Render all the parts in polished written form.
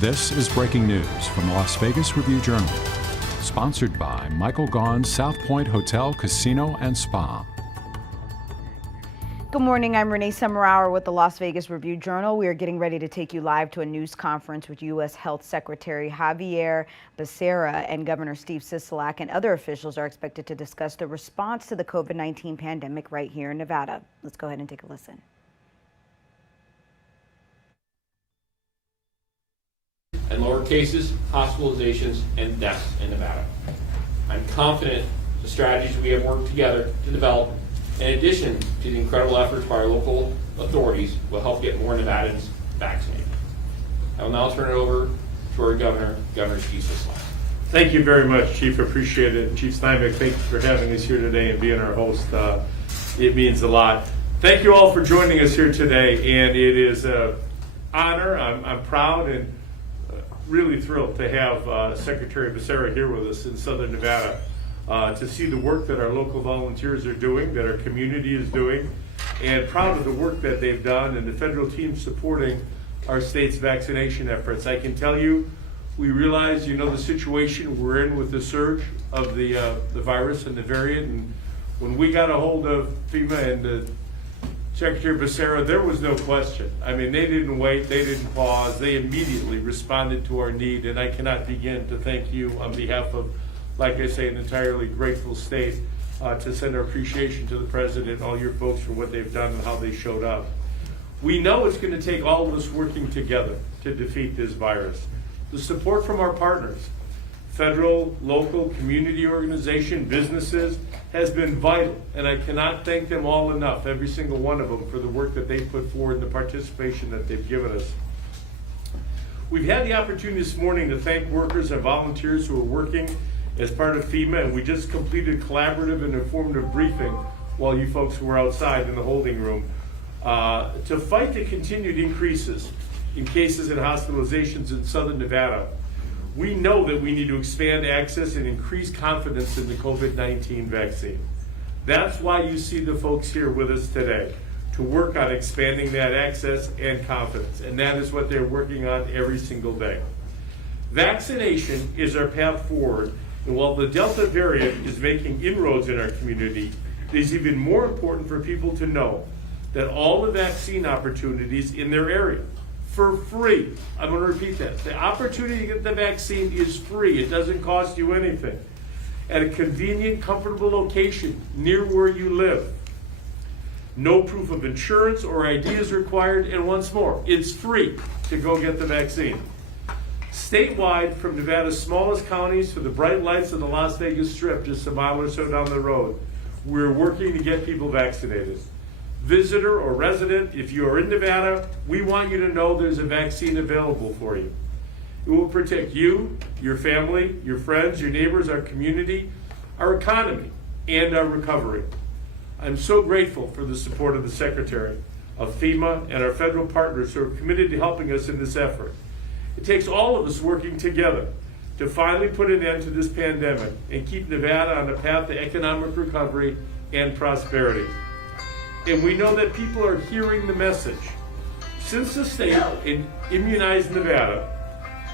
This is breaking news from the Las Vegas Review-Journal, sponsored by Michael Gaughan's South Point Hotel, Casino, and Spa. Good morning, I'm Renee Summerhour with the Las Vegas Review-Journal. We are getting ready to take you live to a news conference with U.S. Health Secretary Xavier Becerra and Governor Steve Sisolak, and other officials are expected to discuss the response to the COVID-19 pandemic right here in Nevada. Let's go ahead and take a listen. And lower cases, hospitalizations, and deaths in Nevada. I'm confident the strategies we have worked together to develop, in addition to the incredible efforts by our local authorities, will help get more Nevadans vaccinated. I will now turn it over to our Governor Steve Sisolak. Thank you very much, Chief. Appreciate it. Chief Steinbeck, thank you for having us here today and being our host. It means a lot. Thank you all for joining us here today, and it is an honor. I'm proud and really thrilled to have Secretary Becerra here with us in Southern Nevada to see the work that our local volunteers are doing, that our community is doing, and proud of the work that they've done and the federal team supporting our state's vaccination efforts. I can tell you, we realize, the situation we're in with the surge of the virus and the variant, and when we got a hold of FEMA and Secretary Becerra, there was no question. I mean, they didn't wait, they didn't pause, they immediately responded to our need, and I cannot begin to thank you on behalf of, like I say, an entirely grateful state, to send our appreciation to the President and all your folks for what they've done and how they showed up. We know it's going to take all of us working together to defeat this virus. The support from our partners, federal, local, community organization, businesses, has been vital, and I cannot thank them all enough, every single one of them, for the work that they've put forward and the participation that they've given us. We've had the opportunity this morning to thank workers and volunteers who are working as part of FEMA, and we just completed collaborative and informative briefing while you folks were outside in the holding room to fight the continued increases in cases and hospitalizations in Southern Nevada. We know that we need to expand access and increase confidence in the COVID-19 vaccine. That's why you see the folks here with us today, to work on expanding that access and confidence, and that is what they're working on every single day. Vaccination is our path forward, and while the Delta variant is making inroads in our community, it is even more important for people to know that all the vaccine opportunities in their area, for free. I'm going to repeat that. The opportunity to get the vaccine is free. It doesn't cost you anything. At a convenient, comfortable location near where you live. No proof of insurance or ID is required, and once more, it's free to go get the vaccine. Statewide, from Nevada's smallest counties to the bright lights of the Las Vegas Strip, just a mile or so down the road, we're working to get people vaccinated. Visitor or resident, if you are in Nevada, we want you to know there's a vaccine available for you. It will protect you, your family, your friends, your neighbors, our community, our economy, and our recovery. I'm so grateful for the support of the Secretary, of FEMA, and our federal partners who are committed to helping us in this effort. It takes all of us working together to finally put an end to this pandemic and keep Nevada on a path to economic recovery and prosperity. And we know that people are hearing the message. Since the state in Immunize Nevada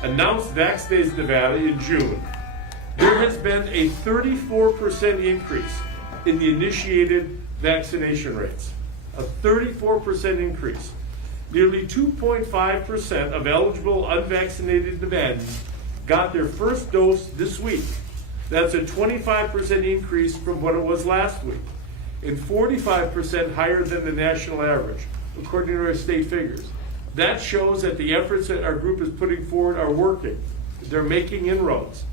announced Vaccinates Nevada in June, there has been a 34% increase in the initiated vaccination rates. A 34% increase. Nearly 2.5% of eligible unvaccinated Nevadans got their first dose this week. That's a 25% increase from what it was last week, and 45% higher than the national average, according to our state figures. That shows that the efforts that our group is putting forward are working. They're making inroads.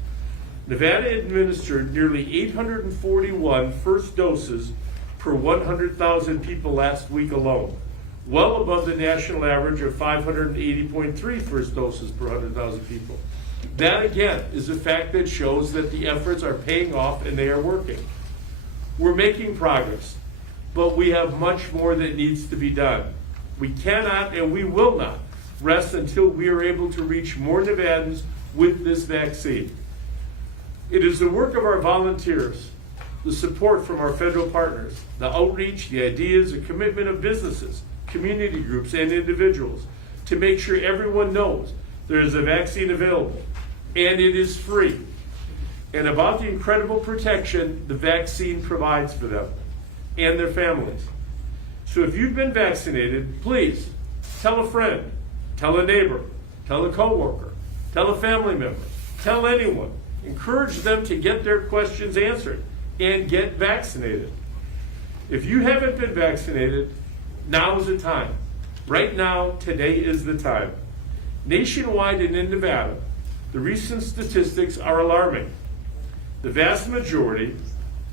Nevada administered nearly 841 first doses per 100,000 people last week alone, well above the national average of 580.3 first doses per 100,000 people. That, again, is a fact that shows that the efforts are paying off and they are working. We're making progress, but we have much more that needs to be done. We cannot and we will not rest until we are able to reach more Nevadans with this vaccine. It is the work of our volunteers, the support from our federal partners, the outreach, the ideas, the commitment of businesses, community groups, and individuals to make sure everyone knows There is a vaccine available, and it is free. And about the incredible protection the vaccine provides for them and their families. So if you've been vaccinated, please tell a friend, tell a neighbor, tell a coworker, tell a family member, tell anyone. Encourage them to get their questions answered and get vaccinated. If you haven't been vaccinated, now is the time. Right now, today is the time. Nationwide and in Nevada, the recent statistics are alarming. The vast majority,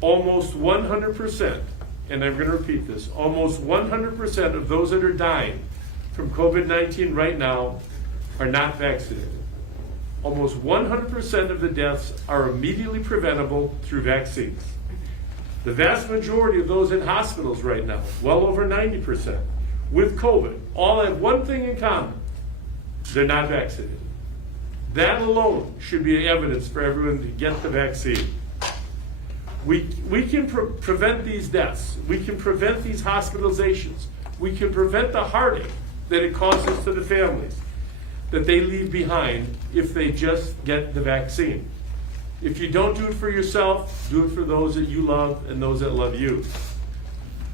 almost 100%, and I'm going to repeat this, almost 100% of those that are dying from COVID-19 right now are not vaccinated. Almost 100% of the deaths are immediately preventable through vaccines. The vast majority of those in hospitals right now, well over 90%, with COVID, all have one thing in common: they're not vaccinated. That alone should be evidence for everyone to get the vaccine. We can prevent these deaths. We can prevent these hospitalizations. We can prevent the heartache that it causes to the families that they leave behind if they just get the vaccine. If you don't do it for yourself, do it for those that you love and those that love you.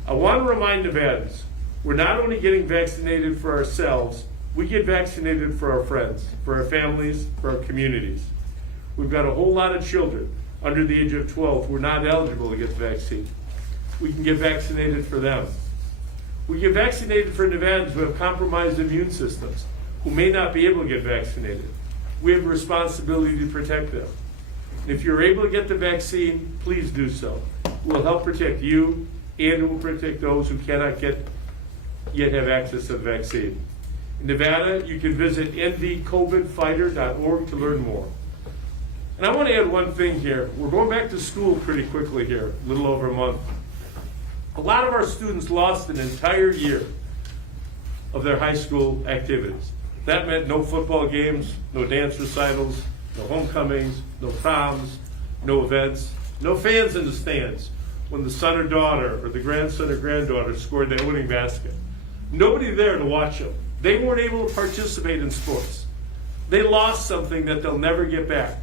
I want to remind Nevadans, we're not only getting vaccinated for ourselves, we get vaccinated for our friends, for our families, for our communities. We've got a whole lot of children under the age of 12 who are not eligible to get the vaccine. We can get vaccinated for them. We get vaccinated for Nevadans who have compromised immune systems, who may not be able to get vaccinated. We have a responsibility to protect them. If you're able to get the vaccine, please do so. It will help protect you, and it will protect those who cannot yet have access to the vaccine. In Nevada, you can visit ndcovidfighter.org to learn more. And I want to add one thing here. We're going back to school pretty quickly here, a little over a month. A lot of our students lost an entire year of their high school activities. That meant no football games, no dance recitals, no homecomings, no proms, no events, no fans in the stands when the son or daughter or the grandson or granddaughter scored that winning basket. Nobody there to watch them. They weren't able to participate in sports. They lost something that they'll never get back.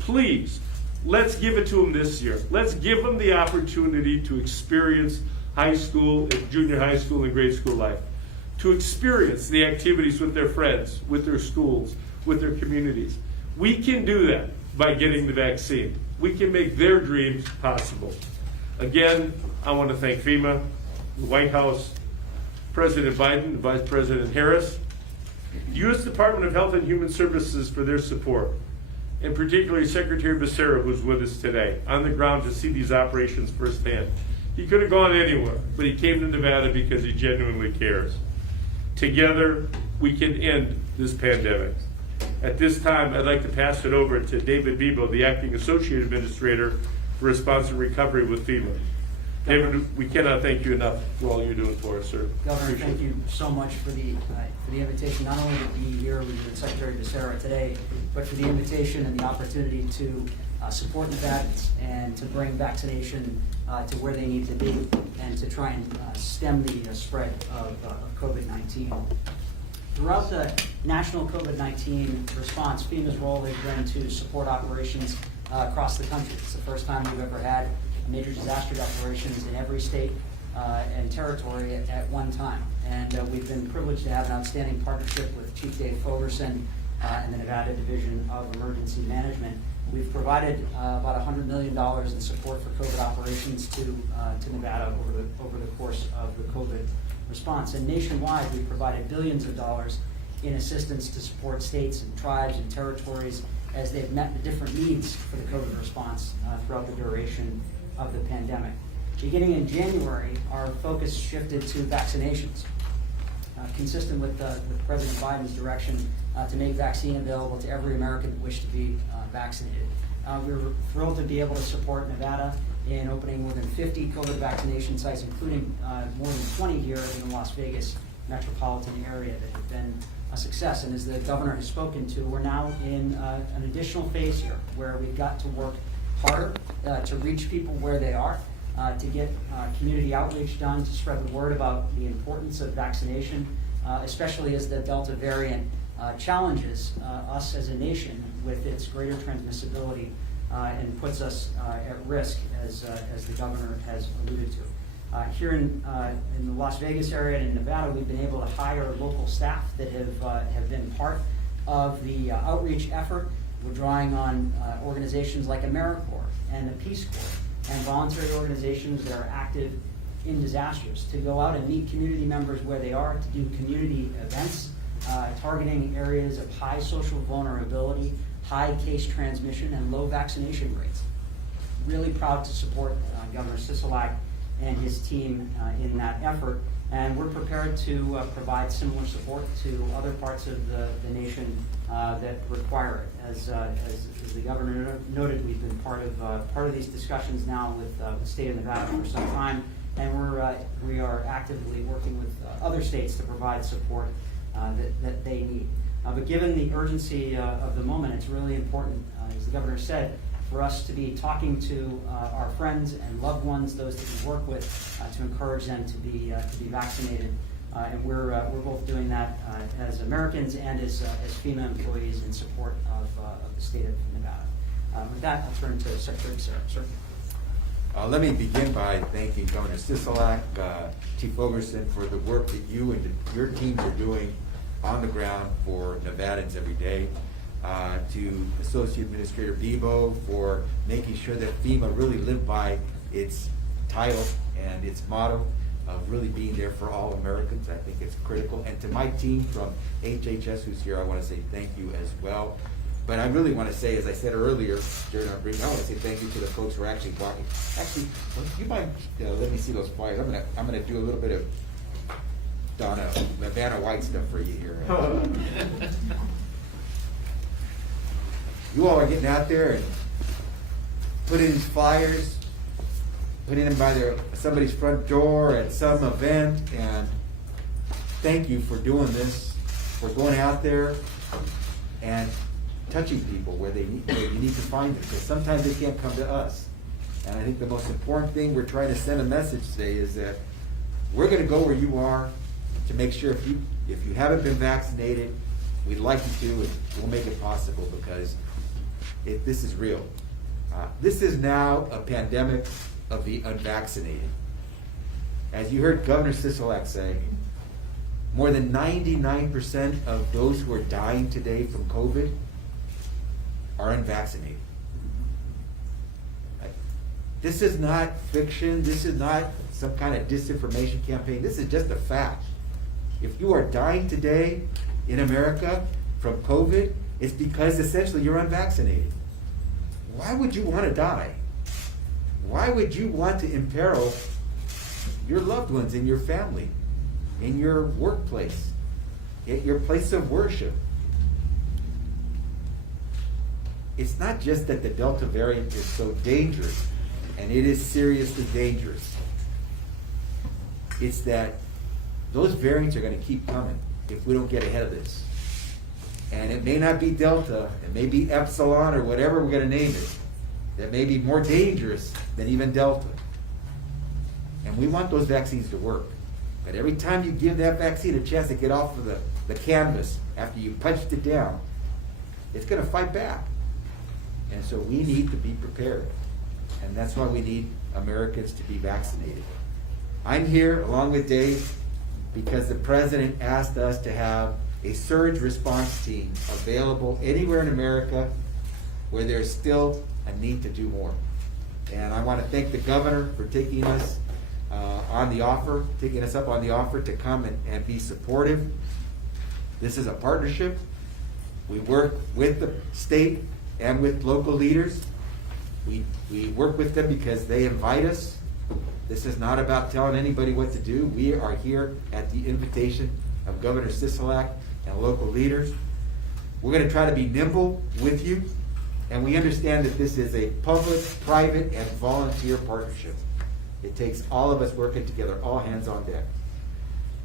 Please, let's give it to them this year. Let's give them the opportunity to experience high school, junior high school, and grade school life. To experience the activities with their friends, with their schools, with their communities. We can do that by getting the vaccine. We can make their dreams possible. Again, I want to thank FEMA, the White House, President Biden, and Vice President Harris, the U.S. Department of Health and Human Services for their support, and particularly Secretary Becerra, who's with us today, on the ground to see these operations firsthand. He could have gone anywhere, but he came to Nevada because he genuinely cares. Together, we can end this pandemic. At this time, I'd like to pass it over to David Bebo, the Acting Associate Administrator for Response and Recovery with FEMA. David, we cannot thank you enough for all you're doing for us, sir. Governor, thank you so much for the invitation, not only to be here with you and Secretary Becerra today, but for the invitation and the opportunity to support Nevadans and to bring vaccination to where they need to be and to try and stem the spread of COVID-19. Throughout the national COVID-19 response, FEMA's role has been to support operations across the country. It's the first time we've ever had major disaster declarations in every state and territory at one time. And we've been privileged to have an outstanding partnership with Chief Dave Fogerson and the Nevada Division of Emergency Management. We've provided about $100 million in support for COVID operations to Nevada over the course of the COVID response. And nationwide, we've provided billions of dollars in assistance to support states and tribes and territories as they've met the different needs for the COVID response throughout the duration of the pandemic. Beginning in January, our focus shifted to vaccinations, consistent with President Biden's direction to make vaccine available to every American that wished to be vaccinated. We were thrilled to be able to support Nevada in opening more than 50 COVID vaccination sites, including more than 20 here in the Las Vegas metropolitan area that have been a success. And as the governor has spoken to, we're now in an additional phase here where we've got to work harder to reach people where they are, to get community outreach done, to spread the word about the importance of vaccination, especially as the Delta variant challenges us as a nation with its greater transmissibility and puts us at risk, as the governor has alluded to. Here in the Las Vegas area and in Nevada, we've been able to hire local staff that have been part of the outreach effort. We're drawing on organizations like AmeriCorps and the Peace Corps and voluntary organizations that are active in disasters to go out and meet community members where they are, to do community events targeting areas of high social vulnerability, high case transmission, and low vaccination rates. Really proud to support Governor Sisolak and his team in that effort, and we're prepared to provide similar support to other parts of the nation that require it. As the governor noted, we've been part of these discussions now with the state of Nevada for some time, and we are actively working with other states to provide support that they need. But given the urgency of the moment, it's really important, as the governor said, for us to be talking to our friends and loved ones, those that we work with, to encourage them to be vaccinated. And we're both doing that as Americans and as FEMA employees in support of the state of Nevada. With that, I'll turn to Secretary Becerra. Sir. Let me begin by thanking Governor Sisolak, Chief Ogerson, for the work that you and your teams are doing on the ground for Nevadans every day. To Associate Administrator Bebo for making sure that FEMA really lived by its title and its motto of really being there for all Americans. I think it's critical. And to my team from HHS who's here, I want to say thank you as well. But I really want to say, as I said earlier during our briefing, I want to say thank you to the folks who are actually walking. Actually, you might let me see those flyers. I'm gonna do a little bit of Donna Vanna White stuff for you here. You all are getting out there and putting these flyers, putting them by somebody's front door at some event, and thank you for doing this, for going out there and touching people where you need to find them, because sometimes they can't come to us. And I think the most important thing we're trying to send a message today is that we're going to go where you are to make sure if you haven't been vaccinated, we'd like you to, and we'll make it possible, because this is real. This is now a pandemic of the unvaccinated. As you heard Governor Sisolak say, more than 99% of those who are dying today from COVID are unvaccinated. This is not fiction. This is not some kind of disinformation campaign. This is just a fact. If you are dying today in America from COVID, it's because essentially you're unvaccinated. Why would you want to die? Why would you want to imperil your loved ones in your family, in your workplace, at your place of worship? It's not just that the Delta variant is so dangerous, and it is seriously dangerous. It's that those variants are going to keep coming if we don't get ahead of this. And it may not be Delta, it may be Epsilon or whatever we're going to name it, that may be more dangerous than even Delta. And we want those vaccines to work. But every time you give that vaccine a chance to get off of the canvas after you punched it down, it's going to fight back. And so we need to be prepared. And that's why we need Americans to be vaccinated. I'm here along with Dave because the President asked us to have a surge response team available anywhere in America where there's still a need to do more. And I want to thank the Governor for taking us up on the offer to come and be supportive. This is a partnership. We work with the state and with local leaders. We work with them because they invite us. This is not about telling anybody what to do. We are here at the invitation of Governor Sisolak and local leaders. We're going to try to be nimble with you, and we understand that this is a public, private, and volunteer partnership. It takes all of us working together, all hands on deck.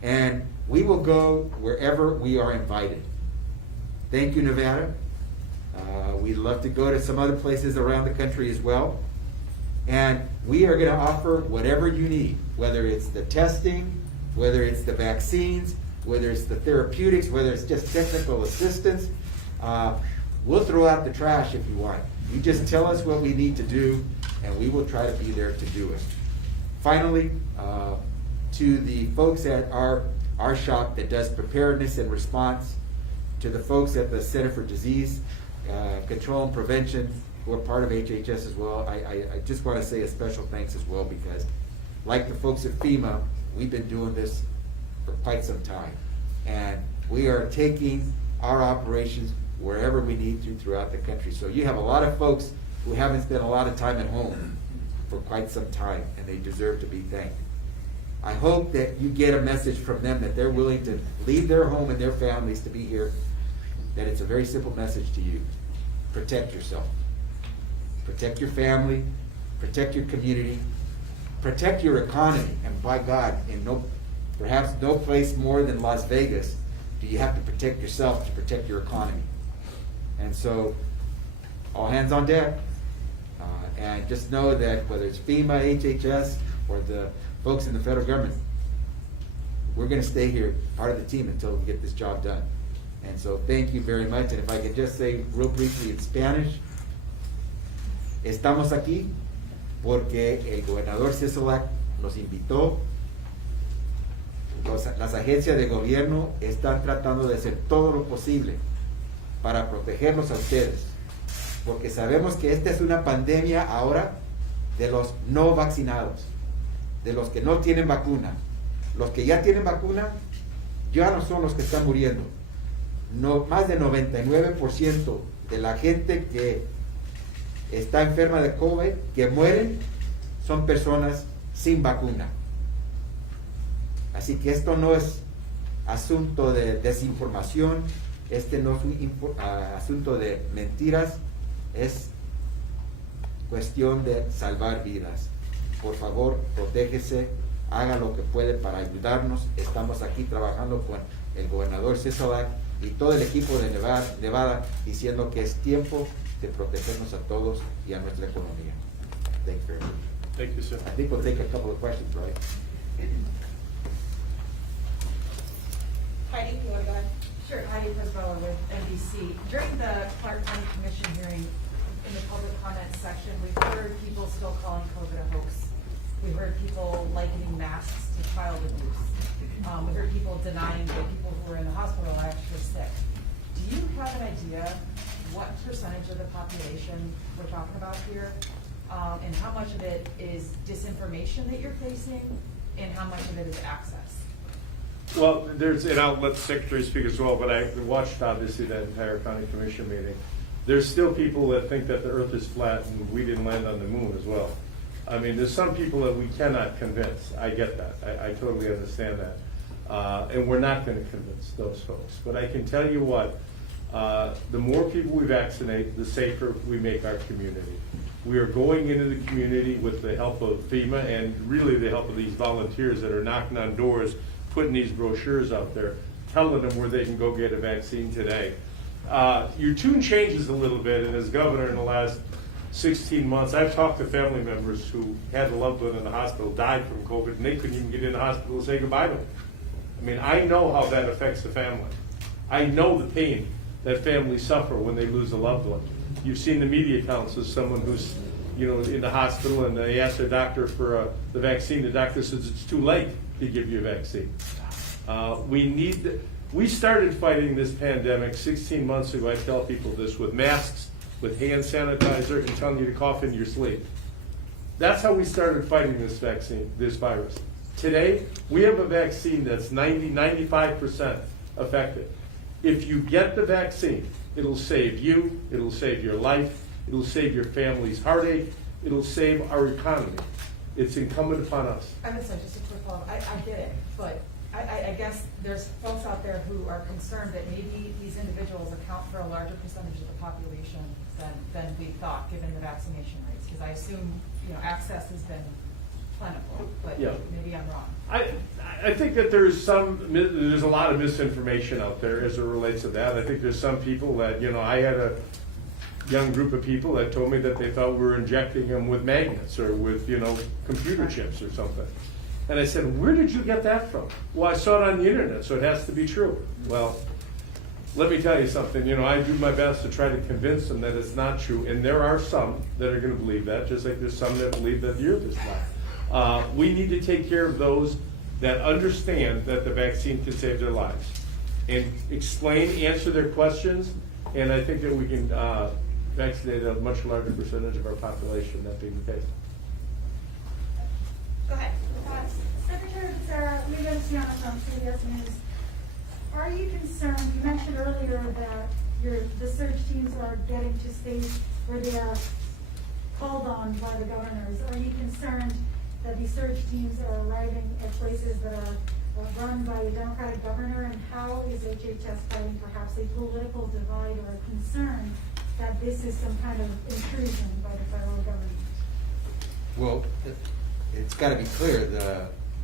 And we will go wherever we are invited. Thank you, Nevada. We'd love to go to some other places around the country as well. And we are going to offer whatever you need, whether it's the testing, whether it's the vaccines, whether it's the therapeutics, whether it's just technical assistance, we'll throw out the trash if you want. You just tell us what we need to do, and we will try to be there to do it. Finally, to the folks at our shop that does preparedness and response, to the folks at the Center for Disease Control and Prevention, who are part of HHS as well, I just want to say a special thanks as well, because like the folks at FEMA, we've been doing this for quite some time. And we are taking our operations wherever we need to throughout the country. So you have a lot of folks who haven't spent a lot of time at home for quite some time, and they deserve to be thanked. I hope that you get a message from them that they're willing to leave their home and their families to be here, that it's a very simple message to you. Protect yourself. Protect your family, protect your community, protect your economy, and by God, in perhaps no place more than Las Vegas do you have to protect yourself to protect your economy. And so, all hands on deck. And just know that whether it's FEMA, HHS, or the folks in the federal government, we're going to stay here, part of the team, until we get this job done. And so thank you very much. And if I could just say real briefly in Spanish, estamos aquí porque el gobernador Sisolak nos invitó. Las agencias de gobierno están tratando de hacer todo lo posible para protegerlos a ustedes, porque sabemos que esta es una pandemia ahora de los no vaccinados, de los que no tienen vacuna. Los que ya tienen vacuna ya no son los que están muriendo. No, más del 99% de la gente que está enferma de COVID, que mueren, son personas sin vacuna. Así que esto no es asunto de desinformación, este no es un asunto de mentiras, es cuestión de salvar vidas. Por favor, protégese, haga lo que puede para ayudarnos. Estamos aquí trabajando con el gobernador Sisolak y todo el equipo de Nevada diciendo que es tiempo de protegernos a todos y a nuestra economía. Thank you very much. Thank you, sir. I think we'll take a couple of questions, right? Heidi, you want to go ahead? Sure, Heidi Prisbella with NBC. During the Clark County Commission hearing, in the public comments section, we've heard people still calling COVID a hoax. We heard people likening masks to child abuse. We heard people denying that people who were in the hospital are actually sick. Do you have an idea what percentage of the population we're talking about here? And how much of it is disinformation that you're facing, and how much of it is access? Well, and I'll let the Secretary speak as well, but I watched obviously that entire county commission meeting. There's still people that think that the earth is flat and we didn't land on the moon as well. I mean, there's some people that we cannot convince. I get that. I totally understand that. And we're not going to convince those folks. But I can tell you what, the more people we vaccinate, the safer we make our community. We are going into the community with the help of FEMA and really the help of these volunteers that are knocking on doors, putting these brochures out there, telling them where they can go get a vaccine today. Your tune changes a little bit, and as governor in the last 16 months, I've talked to family members who had a loved one in the hospital, died from COVID, and they couldn't even get in the hospital to say goodbye to them. I mean, I know how that affects the family. I know the pain that families suffer when they lose a loved one. You've seen the media accounts of someone who's, in the hospital, and they ask their doctor for the vaccine. The doctor says it's too late to give you a vaccine. We started fighting this pandemic 16 months ago. I tell people this, with masks, with hand sanitizer, and telling you to cough into your sleep. That's how we started fighting this virus. Today, we have a vaccine that's 95% effective. If you get the vaccine, it'll save you, it'll save your life, it'll save your family's heartache, it'll save our economy. It's incumbent upon us. I'm sorry, just a quick follow-up. I get it, but I guess there's folks out there who are concerned that maybe these individuals account for a larger percentage of the population than we thought, given the vaccination rates. Because I assume, access has been plentiful, but Yeah. maybe I'm wrong. I think that there's a lot of misinformation out there as it relates to that. I think there's some people that, I had a young group of people that told me that they thought we were injecting them with magnets or with, computer chips or something. And I said, where did you get that from? Well, I saw it on the internet, so it has to be true. Well, let me tell you something, you know, I do my best to try to convince them that it's not true, and there are some that are gonna believe that, just like there's some that believe that the earth is flat. We need to take care of those that understand that the vaccine can save their lives, and explain, answer their questions, and I think that we can vaccinate a much larger percentage of our population, that being the case. Go ahead. Secretary Becerra, Liga Luciana from CBS News. Are you concerned, you mentioned earlier that the surge teams are getting to states where they are called on by the governors. Are you concerned that these surge teams are arriving at places that are run by a Democratic governor? And how is HHS fighting perhaps a political divide or a concern that this is some kind of intrusion by the federal government? Well, it's got to be clear,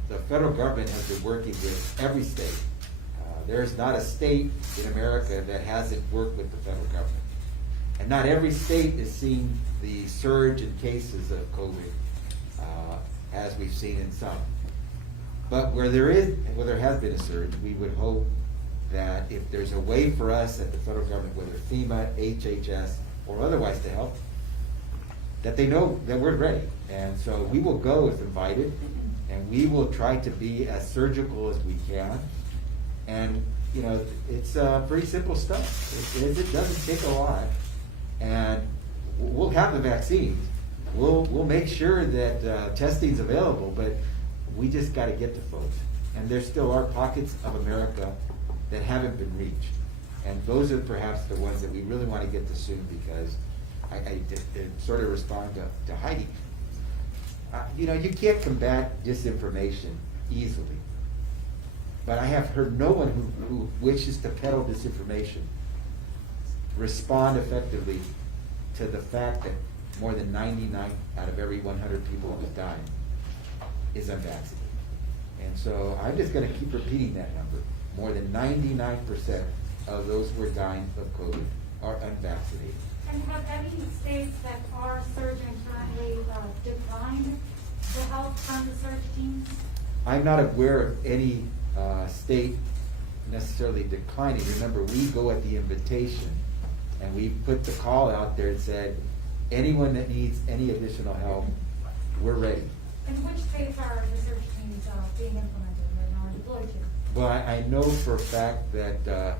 the federal government has been working with every state. There's not a state in America that hasn't worked with the federal government. And not every state is seeing the surge in cases of COVID as we've seen in some. But where there has been a surge, we would hope that if there's a way for us at the federal government, whether FEMA, HHS, or otherwise to help, that they know that we're ready. And so we will go if invited, and we will try to be as surgical as we can. And, you know, it's pretty simple stuff. It doesn't take a lot. And we'll have the vaccines. We'll make sure that testing's available, but we just got to get to folks. And there still are pockets of America that haven't been reached. And those are perhaps the ones that we really want to get to soon, because I sort of respond to Heidi. You know, you can't combat disinformation easily. But I have heard no one who wishes to peddle disinformation respond effectively to the fact that more than 99 out of every 100 people who is dying is unvaccinated. And so I'm just going to keep repeating that number. More than 99% of those who are dying of COVID are unvaccinated. And have any states that are surging currently declined the help from the surge teams? I'm not aware of any state necessarily declining. Remember, we go at the invitation, and we put the call out there and said, anyone that needs any additional help, we're ready. And which states are the surge teams being implemented right now and deployed to? Well, I know for a fact that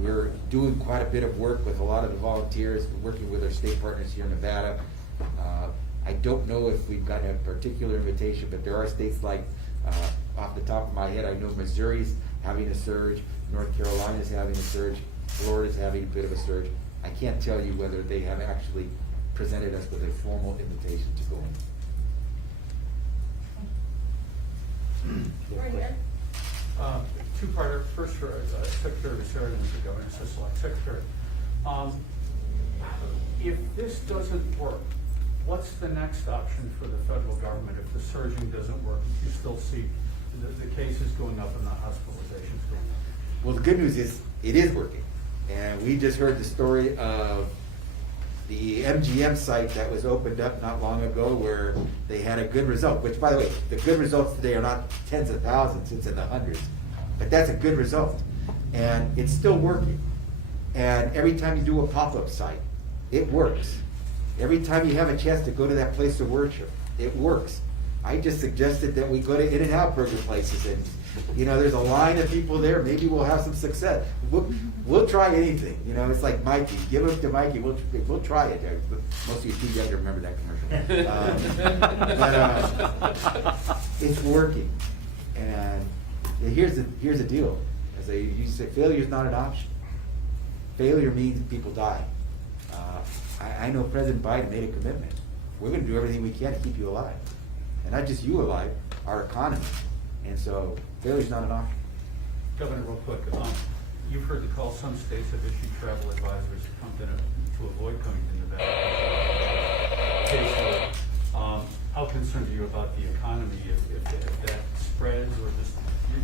we're doing quite a bit of work with a lot of the volunteers, working with our state partners here in Nevada. I don't know if we've got a particular invitation, but there are states like, off the top of my head, I know Missouri's having a surge, North Carolina's having a surge, Florida's having a bit of a surge. I can't tell you whether they have actually presented us with a formal invitation to go in. Right here. Two-parter. First for Secretary Becerra and Mr. Governor Sisolak. Secretary, if this doesn't work, what's the next option for the federal government if the surging doesn't work? If you still see the cases going up and the hospitalizations going up? Well, the good news is it is working. And we just heard the story of the MGM site that was opened up not long ago where they had a good result, which, by the way, the good results today are not tens of thousands, it's in the hundreds. But that's a good result. And it's still working. And every time you do a pop-up site, it works. Every time you have a chance to go to that place of worship, it works. I just suggested that we go to In-N-Out burger places, and you know, there's a line of people there. Maybe we'll have some success. We'll try anything. You know, it's like Mikey. Give it to Mikey. We'll try it. Most of you too young to remember that commercial. But it's working. And here's the deal. As you say, failure is not an option. Failure means people die. I know President Biden made a commitment. We're going to do everything we can to keep you alive. And not just you alive, our economy. And so failure is not an option. Governor, real quick, you've heard the call. Some states have issued travel advisories to avoid coming to Nevada. How concerned are you about the economy if that spreads, or just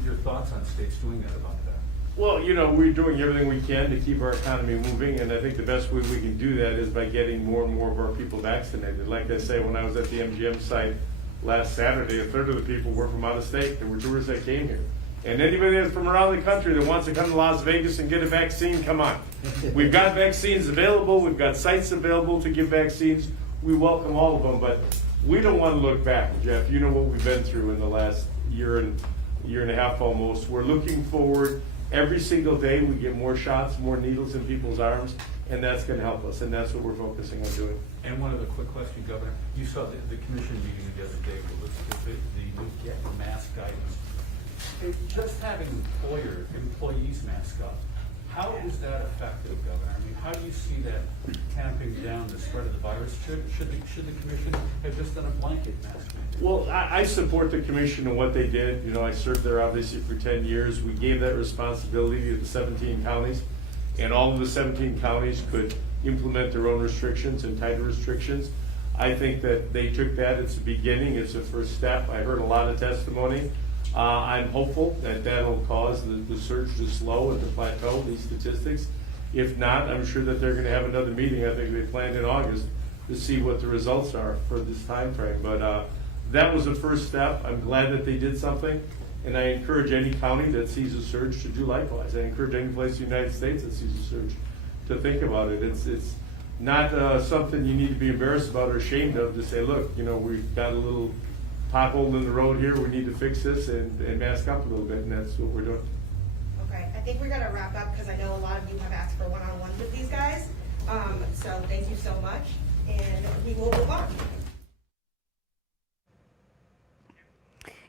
your thoughts on states doing that about that? Well, you know, we're doing everything we can to keep our economy moving, and I think the best way we can do that is by getting more and more of our people vaccinated. Like I say, when I was at the MGM site, last Saturday, a third of the people were from out of state. There were tourists that came here. And anybody that's from around the country that wants to come to Las Vegas and get a vaccine, come on. We've got vaccines available. We've got sites available to give vaccines. We welcome all of them, but we don't want to look back, Jeff. You know what we've been through in the last year and a half almost. We're looking forward. Every single day we get more shots, more needles in people's arms, and that's going to help us, and that's what we're focusing on doing. And one other quick question, Governor. You saw the commission meeting the other day with the new mask guidance. Just having employees mask up, how is that effective, Governor? I mean, how do you see that tamping down the spread of the virus? Should the commission have just done a blanket mask mandate? Well, I support the commission and what they did. You know, I served there obviously for 10 years. We gave that responsibility to the 17 counties, and all of the 17 counties could implement their own restrictions and tighter restrictions. I think that they took that. It's the beginning. It's a first step. I heard a lot of testimony. I'm hopeful that that'll cause the surge to slow and to plateau these statistics. If not, I'm sure that they're going to have another meeting. I think they planned in August to see what the results are for this time frame. But that was the first step. I'm glad that they did something, and I encourage any county that sees a surge to do likewise. I encourage any place in the United States that sees a surge to think about it. It's not something you need to be embarrassed about or ashamed of, to say, look, you know, we've got a little pothole in the road here, we need to fix this and mask up a little bit, and that's what we're doing. Okay, I think we're gonna wrap up because I know a lot of you have asked for one-on-ones with these guys. So thank you so much, and we will move on.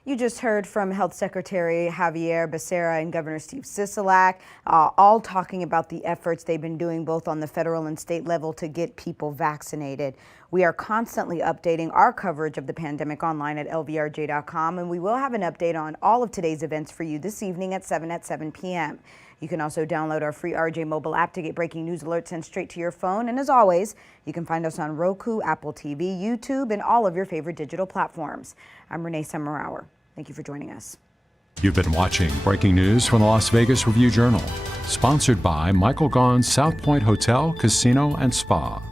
You just heard from Health Secretary Xavier Becerra and Governor Steve Sisolak, all talking about the efforts they've been doing both on the federal and state level to get people vaccinated. We are constantly updating our coverage of the pandemic online at lvrj.com, and we will have an update on all of today's events for you this evening at 7 p.m. You can also download our free RJ mobile app to get breaking news alerts sent straight to your phone. And as always, you can find us on Roku, Apple TV, YouTube, and all of your favorite digital platforms. I'm Renee Summerhour. Thank you for joining us. You've been watching breaking news from the Las Vegas Review-Journal, sponsored by Michael Gaughan's South Point Hotel, Casino, and Spa.